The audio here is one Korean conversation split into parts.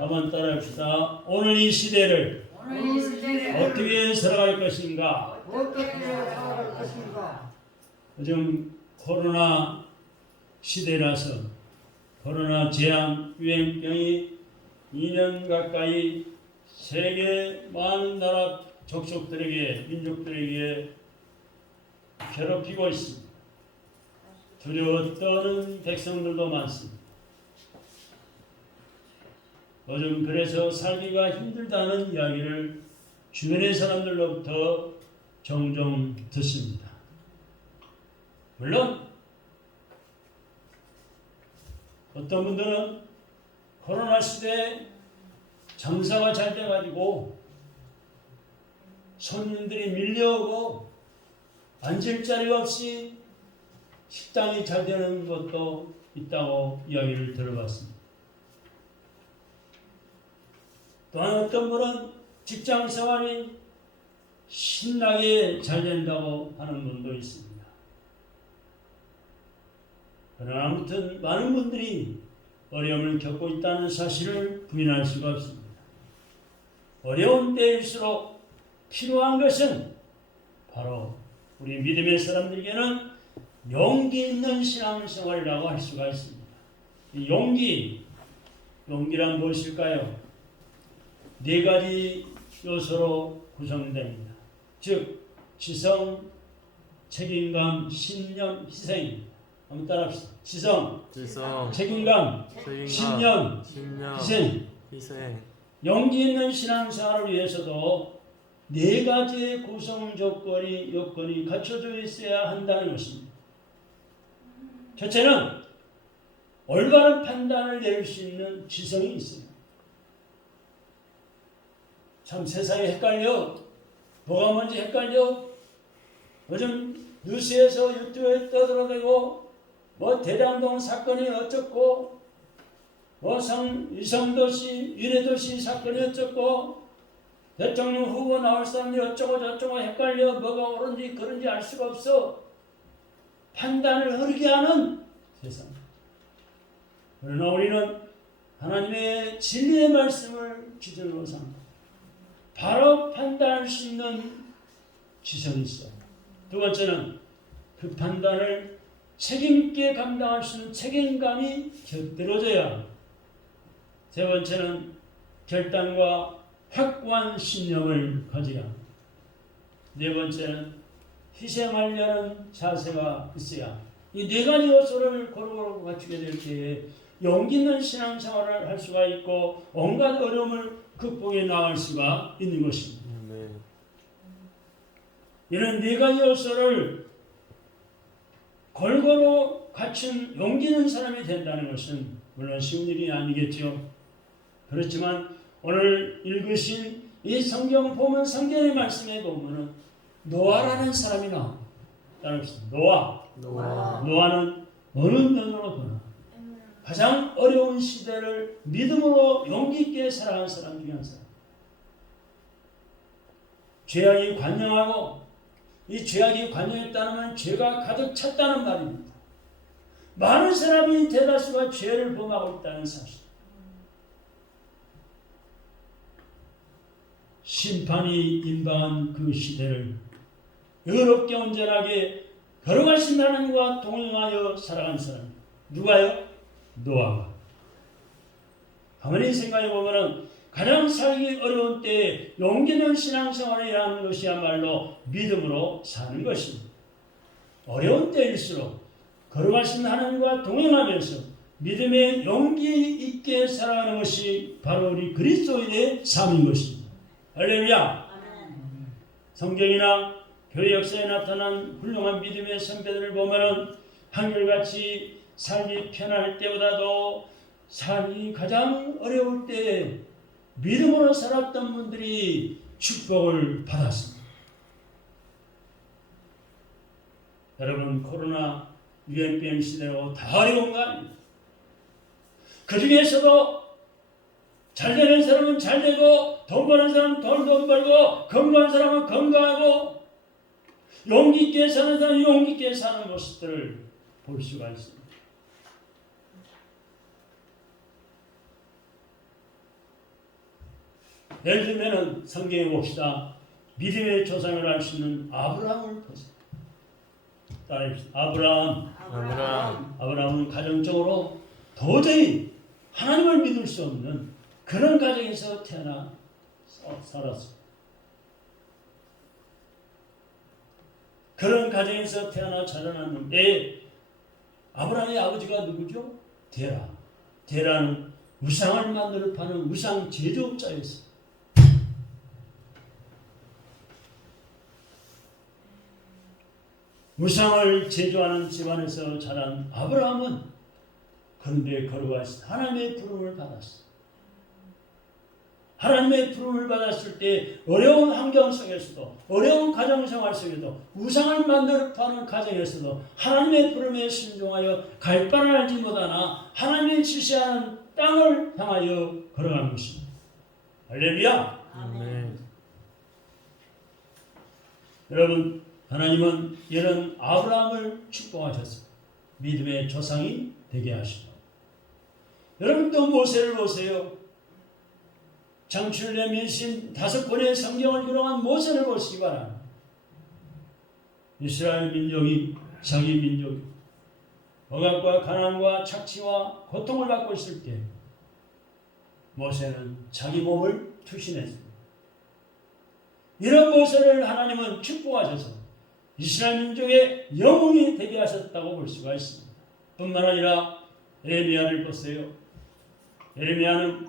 한번 따라합시다. 오늘 이 시대를 어떻게 살아갈 것인가? 요즘 코로나 시대라서 코로나 재앙 유행병이 2년 가까이 세계 많은 나라 족속들에게 민족들에게 괴롭히고 있습니다. 두려워 떠는 백성들도 많습니다. 요즘 그래서 살기가 힘들다는 이야기를 주변의 사람들로부터 종종 듣습니다. 물론 어떤 분들은 코로나 시대에 장사가 잘 돼가지고 손님들이 밀려오고 앉을 자리가 없이 식당이 잘 되는 것도 있다고 이야기를 들어봤습니다. 또한 어떤 분은 직장 생활이 신나게 잘 된다고 하는 분도 있습니다. 그러나 아무튼 많은 분들이 어려움을 겪고 있다는 사실을 부인할 수가 없습니다. 어려운 때일수록 필요한 것은 바로 우리 믿음의 사람들에게는 용기 있는 신앙생활이라고 할 수가 있습니다. 이 용기란 무엇일까요? 네 가지 요소로 구성됩니다. 즉, 지성, 책임감, 신념, 희생입니다. 한번 따라합시다. 지성, 책임감, 신념, 희생. 용기 있는 신앙생활을 위해서도 네 가지의 구성 요건이 갖춰져 있어야 한다는 것입니다. 첫째는 올바른 판단을 내릴 수 있는 지성이 있어요. 참 세상이 헷갈려. 뭐가 뭔지 헷갈려. 요즘 뉴스에서 유튜브에 떠들어대고 뭐 대장동 사건이 어쩌고 뭐 이성도시 윤회도시 사건이 어쩌고 대통령 후보 나올 사람들이 어쩌고 저쩌고 헷갈려. 뭐가 옳은지 그런지 알 수가 없어. 판단을 흐르게 하는 세상. 그러나 우리는 하나님의 진리의 말씀을 기준으로 삼고 바로 판단할 수 있는 지성이 있어요. 두 번째는 그 판단을 책임있게 감당할 수 있는 책임감이 곁들여져야 합니다. 세 번째는 결단과 확고한 신념을 가져야 합니다. 네 번째는 희생하려는 자세가 있어야 합니다. 이 네 가지 요소를 고루고루 갖추게 될 때에 용기 있는 신앙생활을 할 수가 있고 온갖 어려움을 극복해 나갈 수가 있는 것입니다. 이런 네 가지 요소를 골고루 갖춘 용기 있는 사람이 된다는 것은 물론 쉬운 일이 아니겠죠. 그렇지만 오늘 읽으신 이 성경 보면 성경의 말씀에 보면은 노아라는 사람이 나옵니다. 따라합시다. 노아는 어느 면으로 보나 가장 어려운 시대를 믿음으로 용기 있게 살아간 사람 중에 한 사람. 죄악이 관영하고 이 죄악이 관영했다는 죄가 가득 찼다는 말입니다. 많은 사람이 대다수가 죄를 범하고 있다는 사실. 심판이 임박한 그 시대를 여롭게 온전하게 걸어가신 하나님과 동행하여 살아간 사람. 누가요? 노아가. 가만히 생각해 보면은 가장 살기 어려운 때에 용기 있는 신앙생활을 하는 것이야말로 믿음으로 사는 것입니다. 어려운 때일수록 걸어가신 하나님과 동행하면서 믿음의 용기 있게 살아가는 것이 바로 우리 그리스도인의 삶인 것입니다. 할렐루야. 성경이나 교회 역사에 나타난 훌륭한 믿음의 선배들을 보면은 한결같이 삶이 편할 때보다도 삶이 가장 어려울 때 믿음으로 살았던 분들이 축복을 받았습니다. 여러분, 코로나 유행병 시대로 다 어려운 거 아닙니까? 그 중에서도 잘 되는 사람은 잘 되고 돈 버는 사람은 돈 벌고 건강한 사람은 건강하고 용기 있게 사는 사람은 용기 있게 사는 모습들을 볼 수가 있습니다. 예를 들면 성경에 봅시다. 믿음의 조상을 알 수 있는 아브라함을 보세요. 따라합시다. 아브라함은 가정적으로 도저히 하나님을 믿을 수 없는 그런 가정에서 태어나 살았어요. 그런 가정에서 태어나 자라난 아브라함의 아버지가 누구죠? 데라. 데라는 우상을 만들어 파는 우상 제조업자였어요. 우상을 제조하는 집안에서 자란 아브라함은 그런데 걸어가서 하나님의 부름을 받았어요. 하나님의 부름을 받았을 때 어려운 환경 속에서도, 어려운 가정생활 속에도, 우상을 만들어 파는 가정에서도 하나님의 부름에 순종하여 갈 바를 알지 못하나 하나님이 지시하는 땅을 향하여 걸어간 것입니다. 할렐루야. 아멘. 여러분, 하나님은 이런 아브라함을 축복하셨습니다. 믿음의 조상이 되게 하시고. 여러분 또 모세를 보세요. 창출의 민신 5권의 성경을 기록한 모세를 보시기 바랍니다. 이스라엘 민족이 자기 민족이 억압과 가난과 착취와 고통을 받고 있을 때 모세는 자기 몸을 투신했습니다. 이런 모세를 하나님은 축복하셔서 이스라엘 민족의 영웅이 되게 하셨다고 볼 수가 있습니다. 뿐만 아니라 에레미야를 보세요. 에레미야는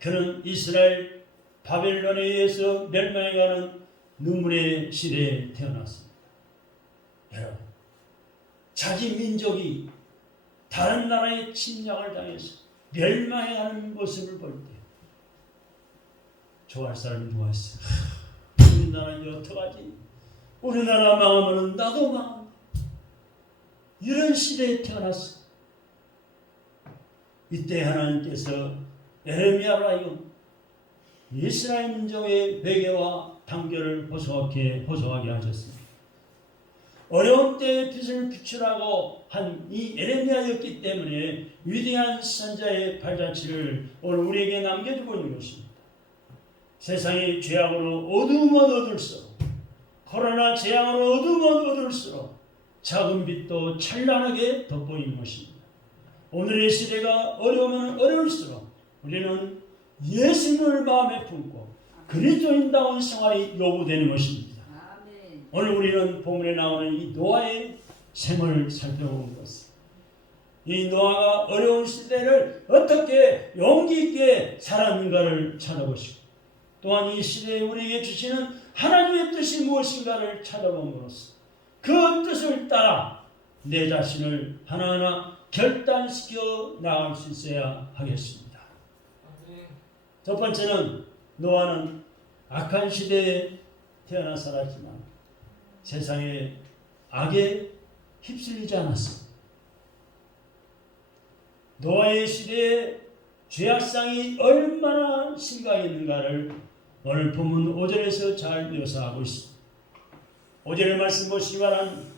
그는 이스라엘 바벨론에 의해서 멸망해가는 눈물의 시대에 태어났습니다. 여러분, 자기 민족이 다른 나라의 침략을 당해서 멸망해가는 모습을 볼 때 좋아할 사람이 누가 있어요? 우리나라 이제 어떡하지? 우리나라 망하면 나도 망한다. 이런 시대에 태어났어. 이때 하나님께서 에레미야로 하여금 이스라엘 민족의 회개와 단결을 호소하게 하셨습니다. 어려운 때에 빛을 비추라고 한 이 에레미야였기 때문에 위대한 선자의 발자취를 오늘 우리에게 남겨주고 있는 것입니다. 세상이 죄악으로 어두워질수록, 코로나 재앙으로 어두워질수록 작은 빛도 찬란하게 돋보이는 것입니다. 오늘의 시대가 어려우면 어려울수록 우리는 예수님을 마음에 품고 그리스도인다운 생활이 요구되는 것입니다. 오늘 우리는 본문에 나오는 이 노아의 생을 살펴본 것입니다. 이 노아가 어려운 시대를 어떻게 용기 있게 살았는가를 찾아보시고, 또한 이 시대에 우리에게 주시는 하나님의 뜻이 무엇인가를 찾아봄으로써 그 뜻을 따라 내 자신을 하나하나 결단시켜 나갈 수 있어야 하겠습니다. 첫 번째는 노아는 악한 시대에 태어나 살았지만 세상의 악에 휩쓸리지 않았습니다. 노아의 시대에 죄악상이 얼마나 심각했는가를 오늘 본문 5절에서 잘 묘사하고 있습니다. 5절의 말씀 보시기 바랍니다.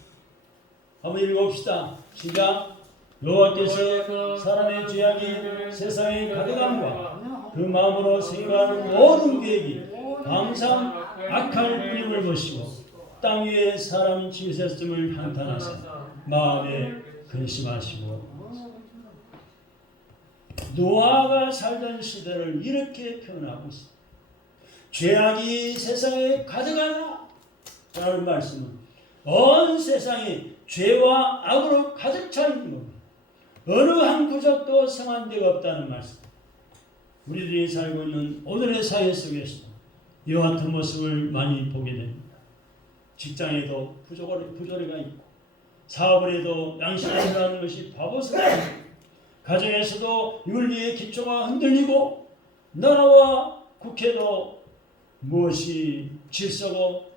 한번 읽어봅시다. 시작. 여호와께서 사람의 죄악이 세상에 가득함과 그 마음으로 생각하는 모든 계획이 항상 악할 뿐임을 보시고 땅 위에 사람 지으셨음을 한탄하사 마음에 근심하시고. 노아가 살던 시대를 이렇게 표현하고 있습니다. 죄악이 세상에 가득하다 라는 말씀은 온 세상이 죄와 악으로 가득 차 있는 겁니다. 어느 한 구석도 성한 데가 없다는 말씀. 우리들이 살고 있는 오늘의 사회 속에서 이와 같은 모습을 많이 보게 됩니다. 직장에도 부조리가 있고, 사업을 해도 양심이라는 것이 바보스러워 있고, 가정에서도 윤리의 기초가 흔들리고, 나라와 국회도 무엇이 질서고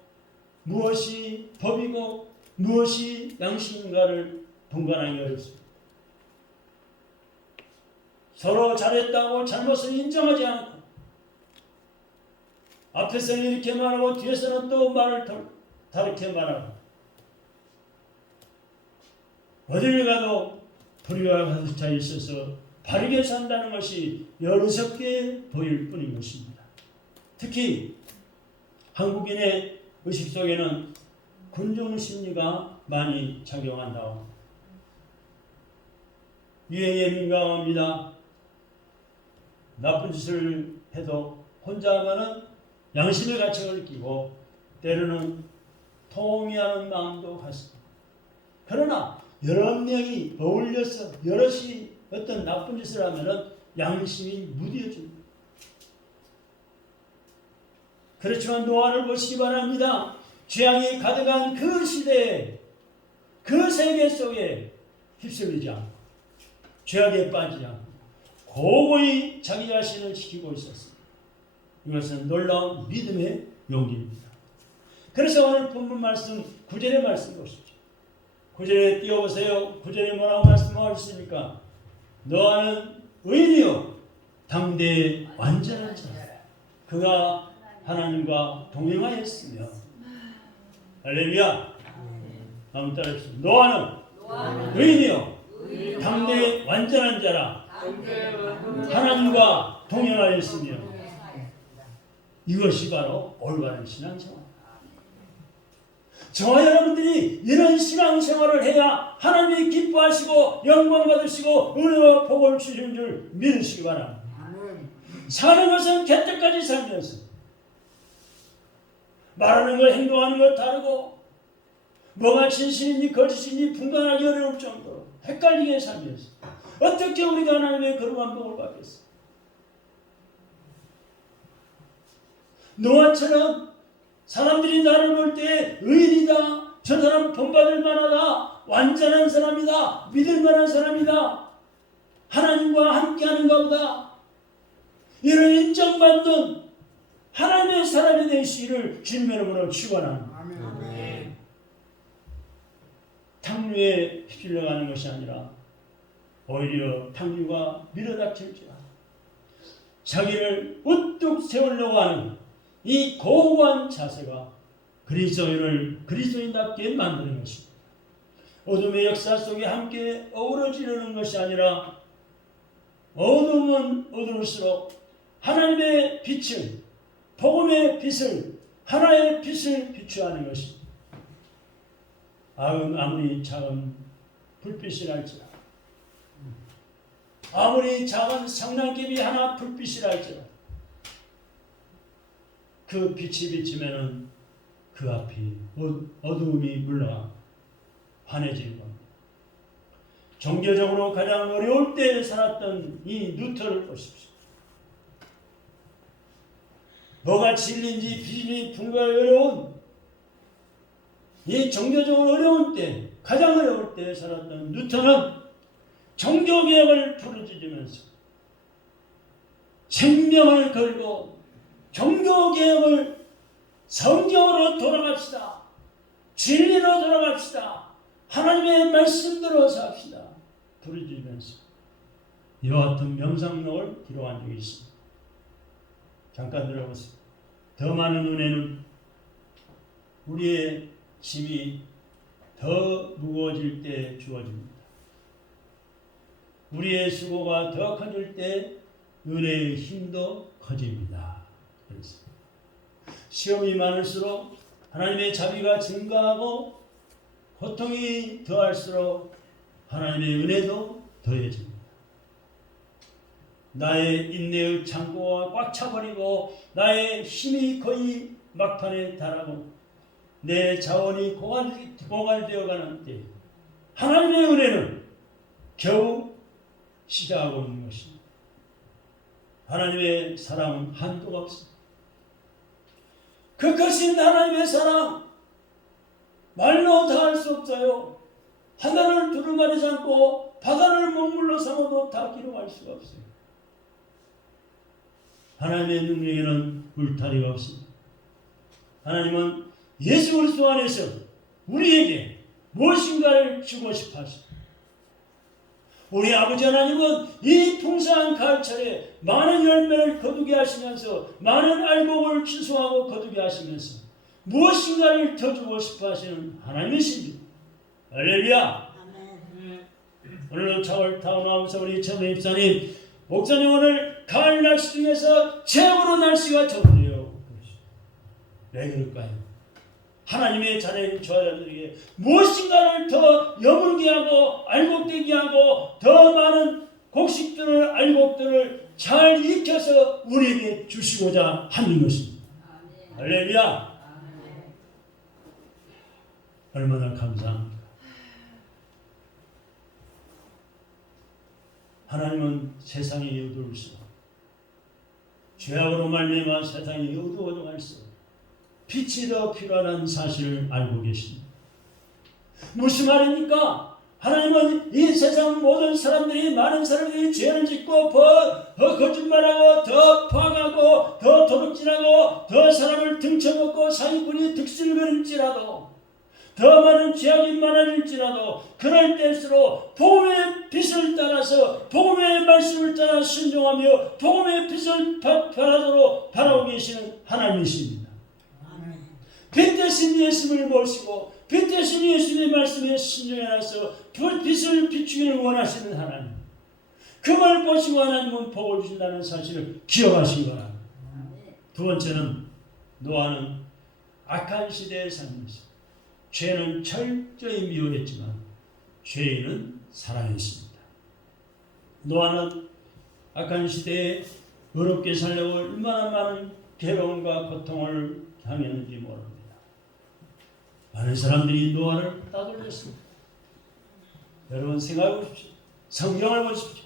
무엇이 법이고 무엇이 양심인가를 분간하기 어렵습니다. 서로 잘했다고 잘못을 인정하지 않고 앞에서는 이렇게 말하고 뒤에서는 또 말을 다르게 말하고 어딜 가도 불의와 가득 차 있어서 바르게 산다는 것이 어리석게 보일 뿐인 것입니다. 특히 한국인의 의식 속에는 군중 심리가 많이 작용한다고. 유행에 민감합니다. 나쁜 짓을 해도 혼자 하면은 양심의 가책을 느끼고 때로는 통미하는 마음도 갖습니다. 그러나 여러 명이 어울려서 여럿이 어떤 나쁜 짓을 하면은 양심이 무뎌집니다. 그렇지만 노아를 보시기 바랍니다. 죄악이 가득한 그 시대에 그 세계 속에 휩쓸리지 않고 죄악에 빠지지 않고 고고히 자기 자신을 지키고 있었습니다. 이것은 놀라운 믿음의 용기입니다. 그래서 오늘 본문 말씀 9절의 말씀 보십시오. 9절에 띄워보세요. 9절에 뭐라고 말씀하고 있습니까? 노아는 의인이요 당대의 완전한 자, 그가 하나님과 동행하였으며. 할렐루야. 한번 따라해주세요. 노아는 의인이요 당대의 완전한 자라 하나님과 동행하였으며. 이것이 바로 올바른 신앙생활. 저와 여러분들이 이런 신앙생활을 해야 하나님이 기뻐하시고 영광 받으시고 은혜와 복을 주시는 줄 믿으시기 바랍니다. 사는 것은 개떡까지 살면서 말하는 것 행동하는 것 다르고 뭐가 진실인지 거짓인지 분간하기 어려울 정도로 헷갈리게 살면서 어떻게 우리가 하나님의 거룩한 복을 받겠어? 노아처럼 사람들이 나를 볼 때 의인이다, 저 사람 본받을 만하다, 완전한 사람이다, 믿을 만한 사람이다, 하나님과 함께하는가 보다, 이런 인정받는 하나님의 사람이 되시기를 주님의 이름으로 축원합니다. 탕류에 휩쓸려가는 것이 아니라 오히려 탕류가 밀어닥칠지라 자기를 우뚝 세우려고 하는 이 고고한 자세가 그리스도인을 그리스도인답게 만드는 것입니다. 어둠의 역사 속에 함께 어우러지려는 것이 아니라 어둠은 어두울수록 하나님의 빛을, 복음의 빛을, 하나의 빛을 비추하는 것입니다. 아무리 작은 불빛이랄지라, 아무리 작은 성냥개비 하나 불빛이랄지라, 그 빛이 비치면은 그 앞이 어두움이 물러가 환해지는 겁니다. 종교적으로 가장 어려울 때 살았던 이 루터를 보십시오. 뭐가 진리인지 비진이 분별하기 어려운 이 종교적으로 어려운 때, 가장 어려울 때 살았던 루터는 종교개혁을 부르짖으면서 생명을 걸고 종교개혁을 성경으로 돌아갑시다. 진리로 돌아갑시다. 하나님의 말씀대로 삽시다. 부르짖으면서 이와 같은 명상록을 기록한 적이 있습니다. 잠깐 들어보세요. 더 많은 은혜는 우리의 짐이 더 무거워질 때 주어집니다. 우리의 수고가 더 커질 때 은혜의 힘도 커집니다. 그래서 시험이 많을수록 하나님의 자비가 증가하고 고통이 더할수록 하나님의 은혜도 더해집니다. 나의 인내의 창고가 꽉 차버리고 나의 힘이 거의 막판에 달하고 내 자원이 고갈되어가는 때 하나님의 은혜는 겨우 시작하고 있는 것입니다. 하나님의 사랑은 한도가 없습니다. 그 크신 하나님의 사랑 말로 다 할 수 없어요. 하늘을 두루마리 삼고 바다를 먹물로 삼아도 다 기록할 수가 없어요. 하나님의 능력에는 울타리가 없습니다. 하나님은 예수 그리스도 안에서 우리에게 무엇인가를 주고 싶어 하십니다. 우리 아버지 하나님은 이 풍성한 가을철에 많은 열매를 거두게 하시면서 많은 알곡을 추수하고 거두게 하시면서 무엇인가를 더 주고 싶어 하시는 하나님이십니다. 할렐루야. 오늘도 차월 타운하우스 우리 최대 입사님 목사님 오늘 가을 날씨 중에서 최고로 날씨가 좋네요. 왜 그럴까요? 하나님의 자녀인 저자들에게 무엇인가를 더 여물게 하고 알곡되게 하고 더 많은 곡식들을 알곡들을 잘 익혀서 우리에게 주시고자 하는 것입니다. 할렐루야. 얼마나 감사합니까? 하나님은 세상이 어두울수록 죄악으로 말미암아 세상이 어두워져 갈수록 빛이 더 필요한 사실을 알고 계십니다. 무슨 말입니까? 하나님은 이 세상 모든 사람들이 많은 사람들이 죄를 짓고 더 거짓말하고 더 파악하고 더 도둑질하고 더 사람을 등쳐먹고 사기꾼이 득실거릴지라도 더 많은 죄악이 많아질지라도 그럴 때일수록 복음의 빛을 따라서 복음의 말씀을 따라 순종하며 복음의 빛을 바라도록 바라고 계시는 하나님이십니다. 빛 대신 예수님을 모시고 빛 대신 예수님의 말씀에 순종해서 빛을 비추기를 원하시는 하나님, 그걸 보시고 하나님은 복을 주신다는 사실을 기억하시기 바랍니다. 두 번째는 노아는 악한 시대에 살면서 죄는 철저히 미워했지만 죄인은 사랑했습니다. 노아는 악한 시대에 어렵게 살려고 얼마나 많은 괴로움과 고통을 당했는지 모릅니다. 많은 사람들이 노아를 따돌렸습니다. 여러분 생각해 보십시오. 성경을 보십시오.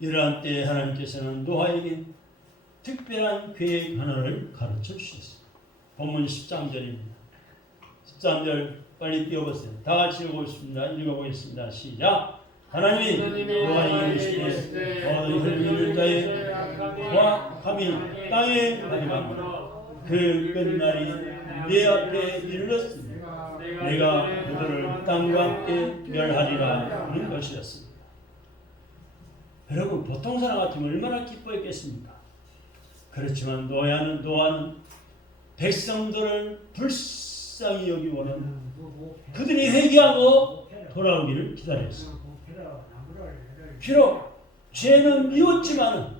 이러한 때에 하나님께서는 노아에게 특별한 계획 하나를 가르쳐 주셨습니다. 본문 13절입니다. 13절 빨리 띄워보세요. 다 같이 읽어보겠습니다. 읽어보겠습니다. 시작. 하나님이 노아에게 이르시되 너희 혈육있는 자의 화함이 땅에 가져갑니다. 그 끝날이 내 앞에 이르렀습니다. 내가 그들을 땅과 함께 멸하리라 하는 것이었습니다. 여러분 보통 사람 같으면 얼마나 기뻐했겠습니까? 그렇지만 노아는 백성들을 불쌍히 여기고는 그들이 회개하고 돌아오기를 기다렸습니다. 비록 죄는 미웠지만은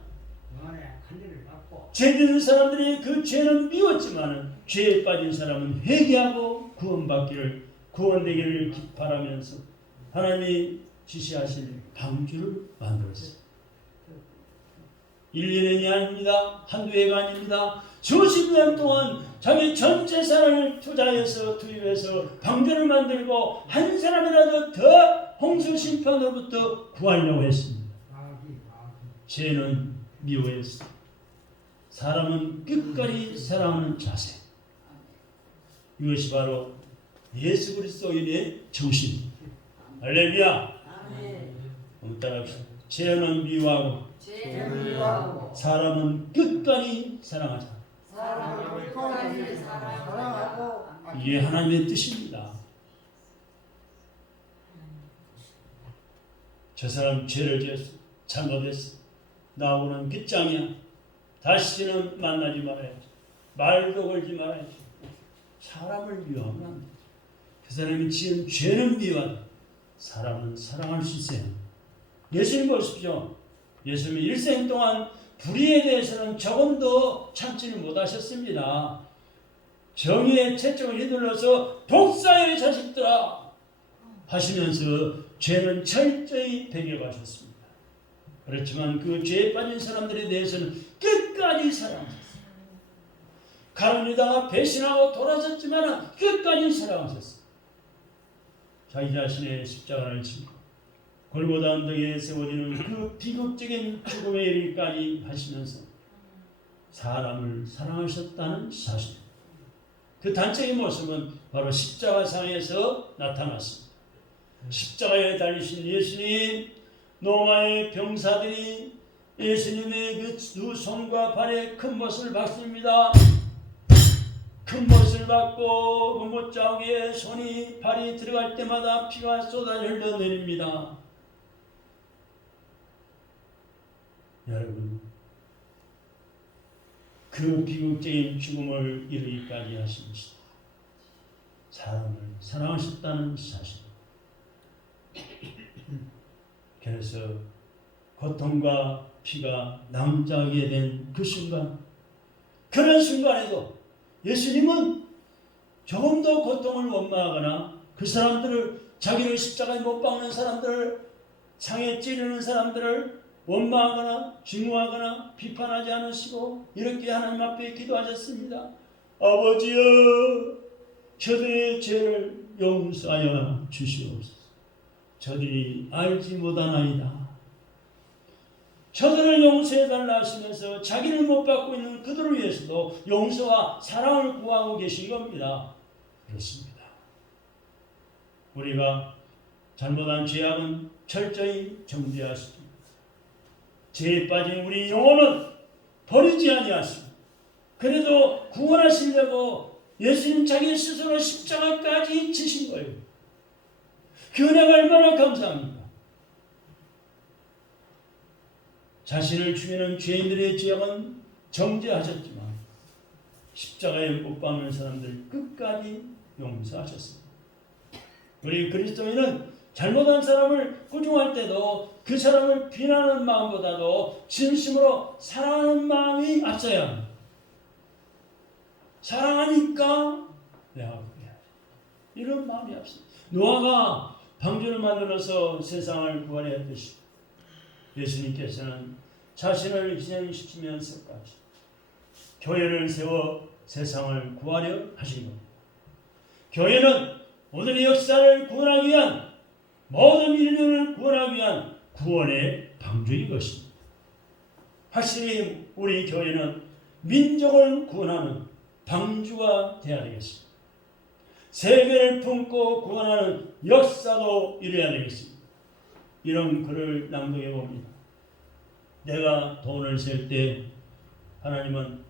죄짓는 사람들이 그 죄는 미웠지만은 죄에 빠진 사람은 회개하고 구원되기를 바라면서 하나님이 지시하신 방주를 만들었습니다. 1년이 아닙니다. 한두 해가 아닙니다. 수십 년 동안 자기 전 재산을 투입해서 방주를 만들고 한 사람이라도 더 홍수 심판으로부터 구하려고 했습니다. 죄는 미워했습니다. 사람은 끝까지 사랑하는 자세. 이것이 바로 예수 그리스도인의 정신입니다. 할렐루야. 한번 따라합시다. 죄는 미워하고 사람은 끝까지 사랑하자. 이게 하나님의 뜻입니다. 저 사람 죄를 지었어. 잘못했어. 나하고는 끝장이야. 다시는 만나지 말아야지. 말도 걸지 말아야지. 사람을 미워하면 안 돼. 그 사람이 지은 죄는 미워하다. 사람은 사랑할 수 있어요. 예수님 보십시오. 예수님이 일생 동안 불의에 대해서는 조금도 참지를 못하셨습니다. 정의의 채찍을 휘둘러서 독사의 자식들아 하시면서 죄는 철저히 배격하셨습니다. 그렇지만 그 죄에 빠진 사람들에 대해서는 끝까지 사랑하셨어요. 가룟유다가 배신하고 돌아섰지만 끝까지 사랑하셨어요. 자기 자신의 십자가를 지고 골고다 언덕에 세워지는 그 비극적인 죽음에 이르기까지 하시면서 사람을 사랑하셨다는 사실. 그 단적인 모습은 바로 십자가상에서 나타났습니다. 십자가에 달리신 예수님, 로마의 병사들이 예수님의 그 두 손과 발에 큰 못을 박습니다. 큰 못을 받고 그 못자국에 손이 발이 들어갈 때마다 피가 쏟아져 흘러내립니다. 여러분, 그 비극적인 죽음을 이르기까지 하신 사람을 사랑하셨다는 사실. 그래서 고통과 피가 남자하게 된 그 순간 그런 순간에도 예수님은 조금 더 고통을 원망하거나 그 사람들을, 자기를 십자가에 못 박는 사람들을, 상에 찌르는 사람들을 원망하거나 증오하거나 비판하지 않으시고 이렇게 하나님 앞에 기도하셨습니다. 아버지여, 저들의 죄를 용서하여 주시옵소서. 저들이 알지 못하나이다. 저들을 용서해달라 하시면서 자기를 못 받고 있는 그들을 위해서도 용서와 사랑을 구하고 계신 겁니다. 그렇습니다. 우리가 잘못한 죄악은 철저히 정죄하십니다. 죄에 빠진 우리 영혼은 버리지 아니하십니다. 그래도 구원하시려고 예수님 자기 스스로 십자가까지 지신 거예요. 그 은혜가 얼마나 감사합니까? 자신을 죽이는 죄인들의 죄악은 정죄하셨지만 십자가에 못 박는 사람들 끝까지 용서하셨습니다. 우리 그리스도인은 잘못한 사람을 꾸중할 때도 그 사람을 비난하는 마음보다도 진심으로 사랑하는 마음이 앞서야 합니다. 사랑하니까 내가 그래야지. 이런 마음이 앞섭니다. 노아가 방주를 만들어서 세상을 구하려 했듯이 예수님께서는 자신을 희생시키면서까지 교회를 세워 세상을 구하려 하신 겁니다. 교회는 오늘의 역사를 구원하기 위한, 모든 인류를 구원하기 위한 구원의 방주인 것입니다. 확실히 우리 교회는 민족을 구원하는 방주가 되어야 되겠습니다. 세계를 품고 구원하는 역사도 이루어야 되겠습니다. 이런 글을 낭독해 봅니다. 내가 돈을 셀 때 하나님은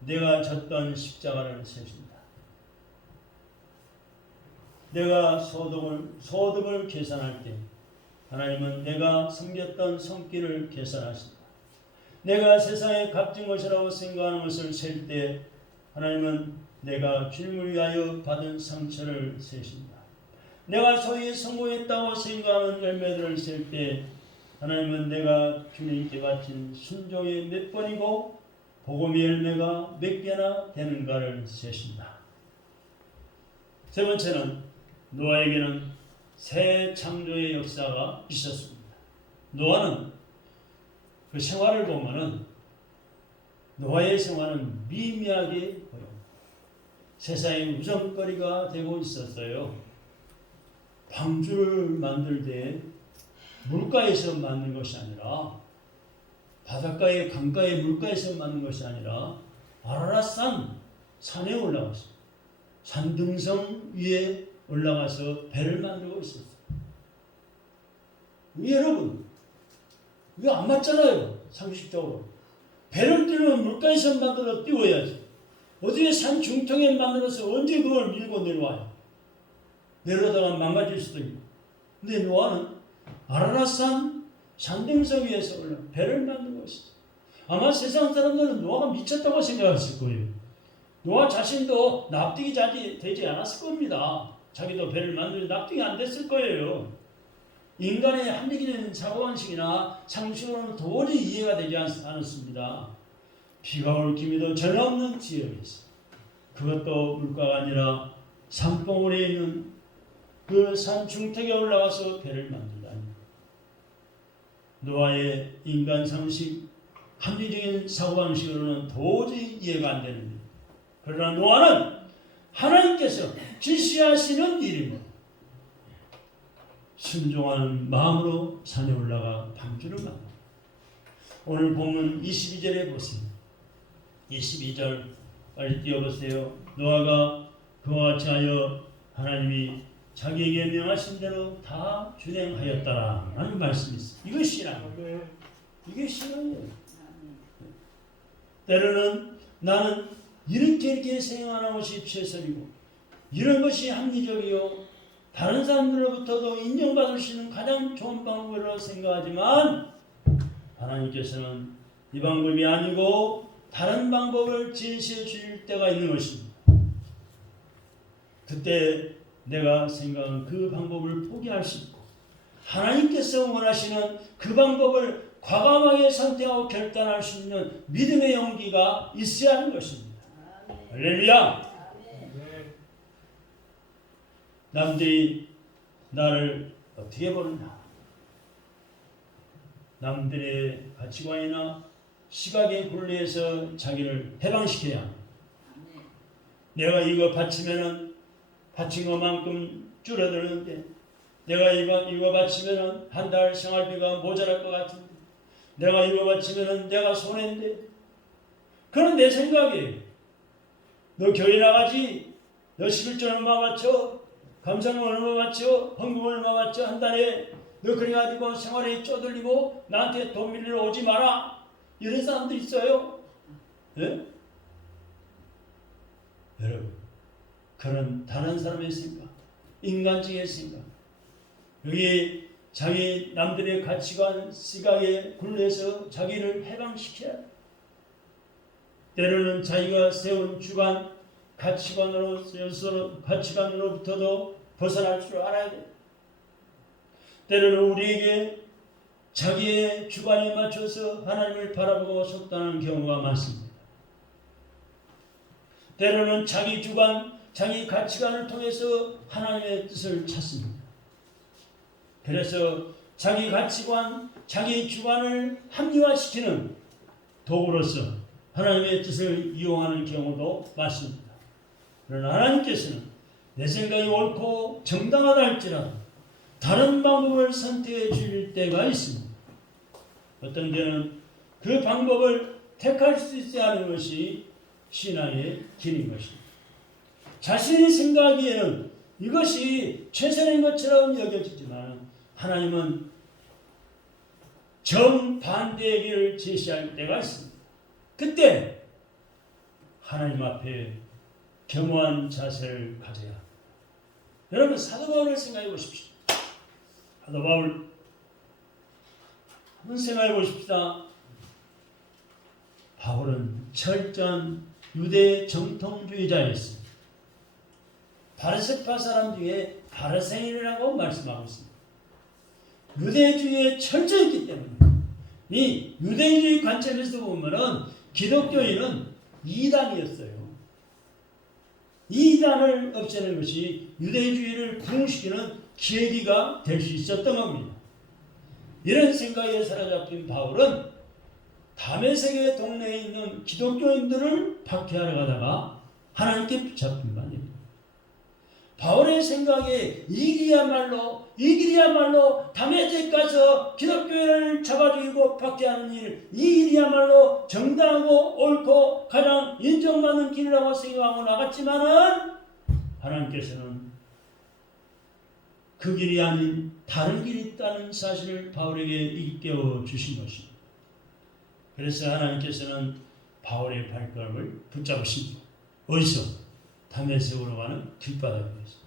내가 졌던 십자가를 세십니다. 내가 소득을 계산할 때 하나님은 내가 섬겼던 손길을 계산하십니다. 내가 세상에 값진 것이라고 생각하는 것을 셀 때 하나님은 내가 주님을 위하여 받은 상처를 세십니다. 내가 소위 성공했다고 생각하는 열매들을 셀 때 하나님은 내가 주님께 바친 순종이 몇 번이고 복음의 열매가 몇 개나 되는가를 세신다. 세 번째는 노아에게는 새 창조의 역사가 있었습니다. 노아는 그 생활을 보면은 노아의 생활은 미미하게 보여요. 세상의 우정거리가 되고 있었어요. 방주를 만들 때 물가에서 만든 것이 아니라, 바닷가에 강가에 물가에서 만든 것이 아니라 아라랏산 산에 올라가서 산등성 위에 올라가서 배를 만들고 있었어요. 여러분, 이거 안 맞잖아요. 상식적으로. 배를 띄우면 물가에서 만들어 띄워야지. 어디에 산 중턱에 만들어서 언제 그걸 밀고 내려와요? 내려다가 망가질 수도 있고. 근데 노아는 아라랏산 산등성 위에서 올라 배를 만들고 있었어요. 아마 세상 사람들은 노아가 미쳤다고 생각했을 거예요. 노아 자신도 납득이 잘 되지 않았을 겁니다. 자기도 배를 만들어 납득이 안 됐을 거예요. 인간의 합리적인 사고방식이나 상식으로는 도저히 이해가 되지 않았습니다. 비가 올 기미도 전혀 없는 지역에서, 그것도 물가가 아니라 산봉우리에 있는 그 산 중턱에 올라가서 배를 만들다니. 노아의 인간 상식, 합리적인 사고방식으로는 도저히 이해가 안 되는 일. 그러나 노아는 하나님께서 지시하시는 일입니다. 순종하는 마음으로 산에 올라가 방주를 만듭니다. 오늘 본문 22절에 보세요. 22절 빨리 띄워보세요. 노아가 그와 같이 하여 하나님이 자기에게 명하신 대로 다 준행하였다라 라는 말씀이 있어요. 이거 신앙. 이게 신앙이에요. 때로는 나는 이렇게 생각하는 것이 최선이고 이런 것이 합리적이요 다른 사람들로부터도 인정받을 수 있는 가장 좋은 방법이라고 생각하지만 하나님께서는 이 방법이 아니고 다른 방법을 제시해 주실 때가 있는 것입니다. 그때 내가 생각한 그 방법을 포기할 수 있고 하나님께서 원하시는 그 방법을 과감하게 선택하고 결단할 수 있는 믿음의 용기가 있어야 하는 것입니다. 할렐루야. 남들이 나를 어떻게 보느냐? 남들의 가치관이나 시각에 굴레해서 자기를 해방시켜야 합니다. 내가 이거 바치면은 바친 것만큼 줄어드는데, 내가 이거 바치면은 한 달 생활비가 모자랄 것 같은데, 내가 이거 바치면은 내가 손해인데. 그런 내 생각이에요. 너 교회 나가지? 너 11조 얼마 바쳐? 감사금 얼마 바쳐? 헌금 얼마 바쳐? 한 달에 너 그래가지고 생활에 쪼들리고 나한테 돈 빌리러 오지 마라. 이런 사람도 있어요. 예? 여러분, 그런 다른 사람의 생각, 인간적인 생각, 여기 자기 남들의 가치관, 시각에 굴려서 자기를 해방시켜야 돼. 때로는 자기가 세운 주관, 가치관으로부터도 벗어날 줄 알아야 돼. 때로는 우리에게 자기의 주관에 맞춰서 하나님을 바라보고 속단하는 경우가 많습니다. 때로는 자기 주관, 자기 가치관을 통해서 하나님의 뜻을 찾습니다. 그래서 자기 가치관, 자기 주관을 합리화시키는 도구로서 하나님의 뜻을 이용하는 경우도 많습니다. 그러나 하나님께서는 내 생각이 옳고 정당하다 할지라도 다른 방법을 선택해 줄 때가 있습니다. 어떤 때는 그 방법을 택할 수 있지 않은 것이 신앙의 길인 것입니다. 자신이 생각하기에는 이것이 최선인 것처럼 여겨지지만 하나님은 정반대의 길을 제시할 때가 있습니다. 그때 하나님 앞에 겸허한 자세를 가져야 합니다. 여러분, 사도 바울을 생각해 보십시오. 사도 바울 한번 생각해 보십시다. 바울은 철저한 유대 정통주의자였습니다. 바르세파 사람 중에 바르새인이라고 말씀하고 있습니다. 유대주의에 철저했기 때문에 이 유대주의 관점에서 보면은 기독교인은 이단이었어요. 이단을 없애는 것이 유대주의를 부흥시키는 계기가 될 수 있었던 겁니다. 이런 생각에 사로잡힌 바울은 다메섹의 동네에 있는 기독교인들을 박해하러 가다가 하나님께 붙잡힌 거 아닙니다. 바울의 생각에 이 길이야말로 다메섹 가서 기독교인을 잡아 죽이고 박해하는 일, 이 길이야말로 정당하고 옳고 가장 인정받는 길이라고 생각하고 나갔지만은 하나님께서는 그 길이 아닌 다른 길이 있다는 사실을 바울에게 일깨워 주신 것입니다. 그래서 하나님께서는 바울의 발걸음을 붙잡으십니다. 어디서? 다메섹으로 가는 길바닥에서.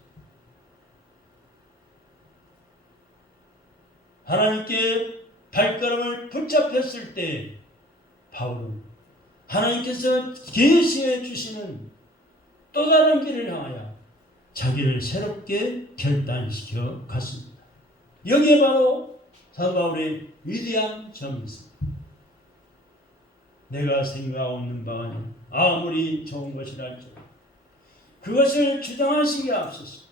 하나님께 발걸음을 붙잡혔을 때 바울은 하나님께서 계시해 주시는 또 다른 길을 향하여 자기를 새롭게 결단시켜 갔습니다. 여기에 바로 사도 바울의 위대한 점이 있습니다. 내가 생각하고 있는 바가 아무리 좋은 것이랄지라도 그것을 주장하기에 앞서서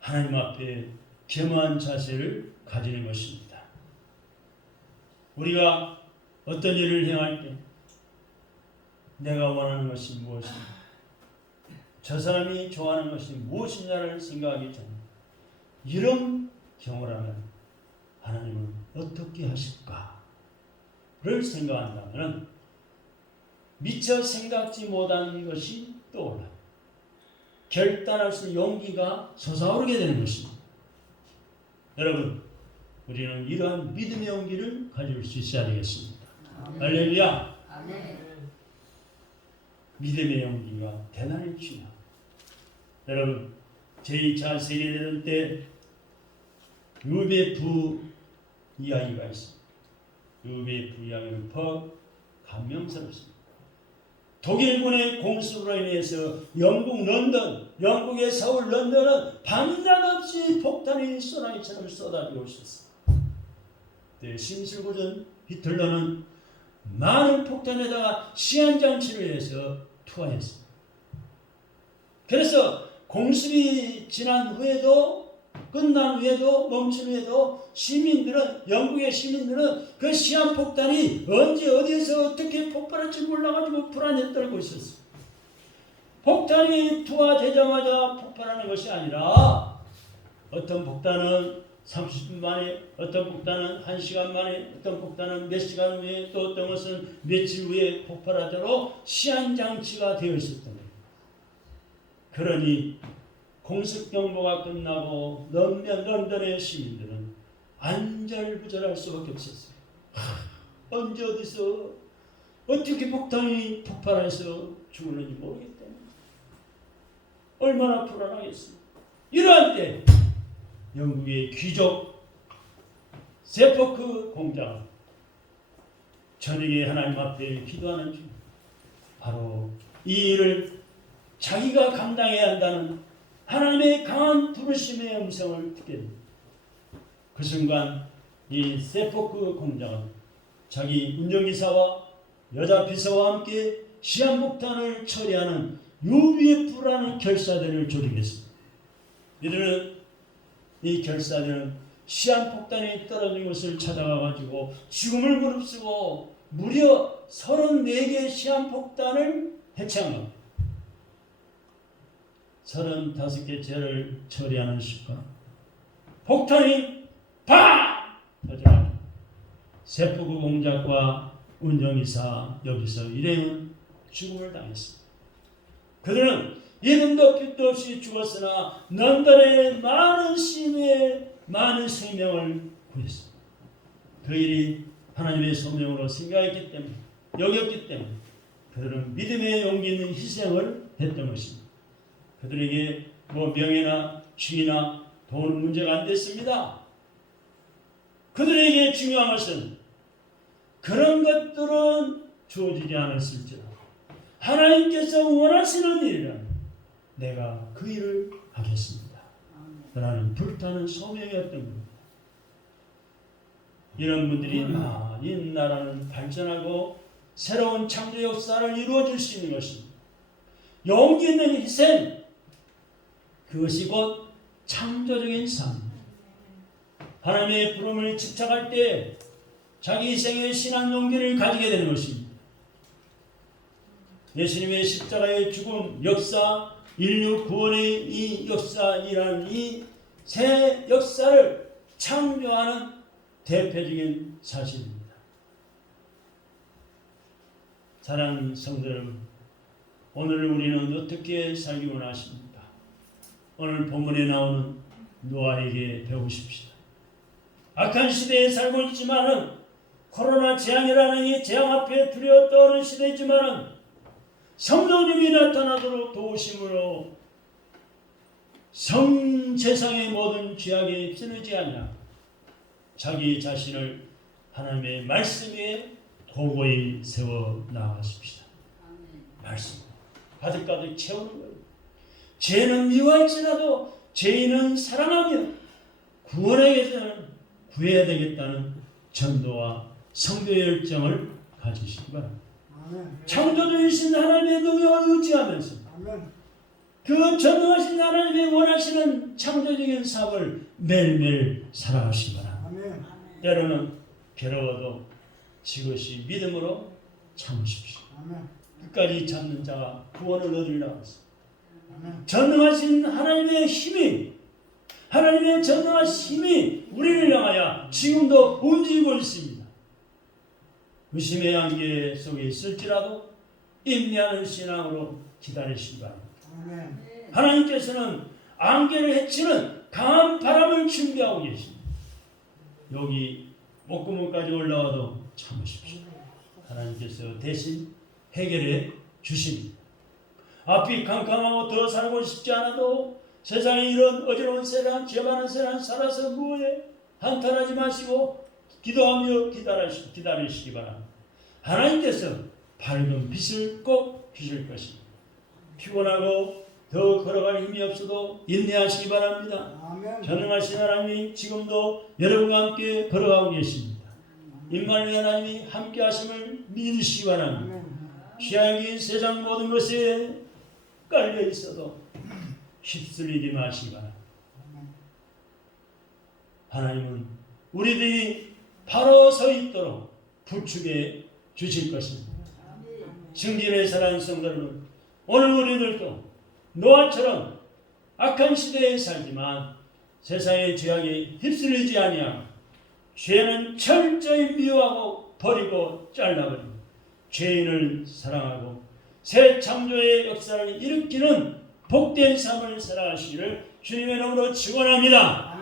하나님 앞에 겸허한 자세를 가지는 것입니다. 우리가 어떤 일을 행할 때 내가 원하는 것이 무엇인가, 저 사람이 좋아하는 것이 무엇이냐를 생각하기 전에 이런 경우라면 하나님은 어떻게 하실까를 생각한다면 미처 생각지 못한 것이 떠올라 결단할 수 있는 용기가 솟아오르게 되는 것입니다. 여러분, 우리는 이러한 믿음의 용기를 가질 수 있어야 되겠습니다. 할렐루야. 믿음의 용기가 대단히 중요합니다. 여러분, 제2차 세계대전 때 유베프 이야기가 있습니다. 유베프 이야기는 더 감명스럽습니다. 독일군의 공습으로 인해서 영국의 서울 런던은 밤낮없이 폭탄이 소나기처럼 쏟아지고 있었습니다. 심술궂은 히틀러는 많은 폭탄에다가 시한장치를 해서 투하했습니다. 그래서 공습이 지난 후에도 끝난 후에도 멈춘 후에도 시민들은 영국의 시민들은 그 시한폭탄이 언제 어디에서 어떻게 폭발할지 몰라가지고 불안에 떨고 있었어요. 폭탄이 투하되자마자 폭발하는 것이 아니라 어떤 폭탄은 30분 만에, 어떤 폭탄은 1시간 만에, 어떤 폭탄은 몇 시간 후에, 또 어떤 것은 며칠 후에 폭발하도록 시한장치가 되어 있었던 거예요. 그러니 공습경보가 끝나고 런던의 시민들은 안절부절할 수밖에 없었어요. 언제 어디서 어떻게 폭탄이 폭발해서 죽을는지 모르겠다. 얼마나 불안하겠어요. 이러한 때 영국의 귀족 세포크 공장은 저녁에 하나님 앞에 기도하는 중 바로 이 일을 자기가 감당해야 한다는 하나님의 강한 부르심의 음성을 듣게 됩니다. 그 순간 이 세포크 공장은 자기 운전기사와 여자 비서와 함께 시한폭탄을 처리하는 UBF라는 결사대를 조직했습니다. 이들은 이 결사대는 시한폭탄이 떨어진 것을 찾아가가지고 죽음을 무릅쓰고 무려 34개의 시한폭탄을 해체한 겁니다. 35개 죄를 처리하는 시간 폭탄이 팍! 터져가지고 세포크 공작과 운전기사 여기서 일행은 죽음을 당했습니다. 그들은 이름도 빛도 없이 죽었으나 런던의 많은 시민의 많은 생명을 구했습니다. 그 일이 하나님의 소명으로 생각했기 때문에, 여겼기 때문에 그들은 믿음의 용기 있는 희생을 했던 것입니다. 그들에게 명예나 지위나 돈 문제가 안 됐습니다. 그들에게 중요한 것은 그런 것들은 주어지지 않았을지라도 하나님께서 원하시는 일이라면 내가 그 일을 하겠습니다. 라는 불타는 소명이었던 겁니다. 이런 분들이 이 나라는 발전하고 새로운 창조 역사를 이루어질 수 있는 것입니다. 용기 있는 희생, 그것이 곧 창조적인 삶. 하나님의 부름을 집착할 때 자기 희생의 신앙 용기를 가지게 되는 것입니다. 예수님의 십자가의 죽음 역사, 인류 구원의 이 역사이라는 이 새 역사를 창조하는 대표적인 사실입니다. 사랑하는 성도 여러분, 오늘 우리는 어떻게 살기 원하십니까? 오늘 본문에 나오는 노아에게 배우십시다. 악한 시대에 살고 있지만은 코로나 재앙이라는 이 재앙 앞에 두려워 떠오르는 시대이지만은 성령님이 나타나도록 도우심으로 세상의 모든 죄악에 찌르지 않냐 자기 자신을 하나님의 말씀 위에 도고히 세워 나가십시다. 말씀 가득가득 채우는 거예요. 죄는 미워할지라도 죄인은 사랑하며 구원의 계절을 구해야 되겠다는 전도와 성도의 열정을 가지시기 바랍니다. 창조주이신 하나님의 능력을 의지하면서 그 전능하신 하나님의 원하시는 창조적인 삶을 매일매일 살아가시기 바랍니다. 때로는 괴로워도 지그시 믿음으로 참으십시오. 끝까지 참는 자가 구원을 얻으리라고 했습니다. 전능하신 하나님의 힘이, 하나님의 전능하신 힘이 우리를 향하여 지금도 움직이고 있습니다. 의심의 안개 속에 있을지라도 인내하는 신앙으로 기다리시기 바랍니다. 하나님께서는 안개를 해치는 강한 바람을 준비하고 계십니다. 여기 목구멍까지 올라와도 참으십시오. 하나님께서 대신 해결해 주십니다. 앞이 캄캄하고 더 살고 싶지 않아도 세상에 이런 어지러운 세상, 죄 많은 세상 살아서 뭐해? 한탄하지 마시고 기도하며 기다리시기 바랍니다. 하나님께서 밝은 빛을 꼭 주실 것입니다. 피곤하고 더 걸어갈 힘이 없어도 인내하시기 바랍니다. 전능하신 하나님이 지금도 여러분과 함께 걸어가고 계십니다. 임마누엘 하나님이 함께 하심을 믿으시기 바랍니다. 죄악이 세상 모든 것에 깔려 있어도 휩쓸리지 마시기 바랍니다. 하나님은 우리들이 바로 서 있도록 부축해 주실 것입니다. 증진의 사랑하는 성도 여러분, 오늘 우리들도 노아처럼 악한 시대에 살지만 세상의 죄악에 휩쓸리지 아니하고 죄는 철저히 미워하고 버리고 잘라버립니다. 죄인을 사랑하고 새 창조의 역사를 일으키는 복된 삶을 살아가시기를 주님의 이름으로 축원합니다.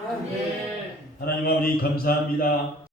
하나님 아버지 감사합니다.